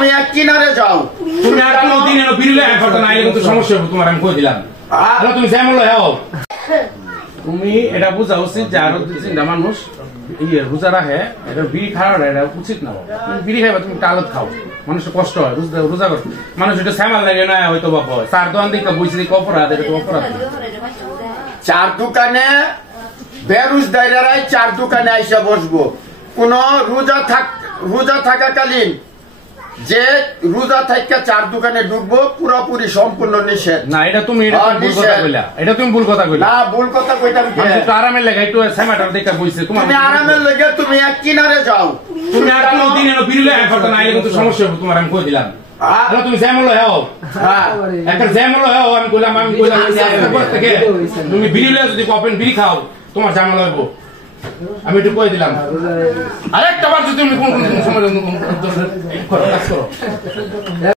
তুমি এক কিনারে যাও। তুমি আর কোনো দিন এনো বিরুলে কথা না আইলে কিন্তু সমস্যা হবে তোমার, আমি কই দিলাম। তাহলে তুমি যেমন হও তুমি এটা বুঝা উচিত যে আরো চিন্তা মানুষ রোজা রাখে, এটা বিড়ি খাওয়া এটা উচিত না। তুমি বিড়ি খাইবা, তুমি টালত খাও, মানুষের কষ্ট হয় রোজা করতে। মানুষ এটা স্যামাল লাগে না হয়তো বা হয় চার দোকান দিকে বইছে অপরাধ, এটা তো অপরাধ। চার দোকানে বেরোজগারাই চার দোকানে আইসা বসবো। কোন রোজা থাকাকালীন যে রোজা থাকা চার দোকানে ঢুকবো পুরোপুরি সম্পূর্ণ নিষেধ। না এটা তুমি ভুল কথা কইলা, এটা তুমি ভুল কথা কইলা। না ভুল কথা কইতাম কি? একটু আরামের লাগে, একটু স্যামাটার দিকে বইছে তোমার। তুমি আরামের লাগে তুমি এক কিনারে যাও। তুমি আর কোনো দিন এনো বিরুলে কথা না আইলে কিন্তু সমস্যা হবে তোমার, আমি কই দিলাম। তাহলে তুমি যেমন হও একটা যেমন হও, আমি কইলাম থেকে তুমি বিড়িলে যদি কপেন বিড়ি খাও তোমার ঝামেলা হইব, আমি একটু কই দিলাম। আরেকটা বার যদি তুমি কোন সময় করো।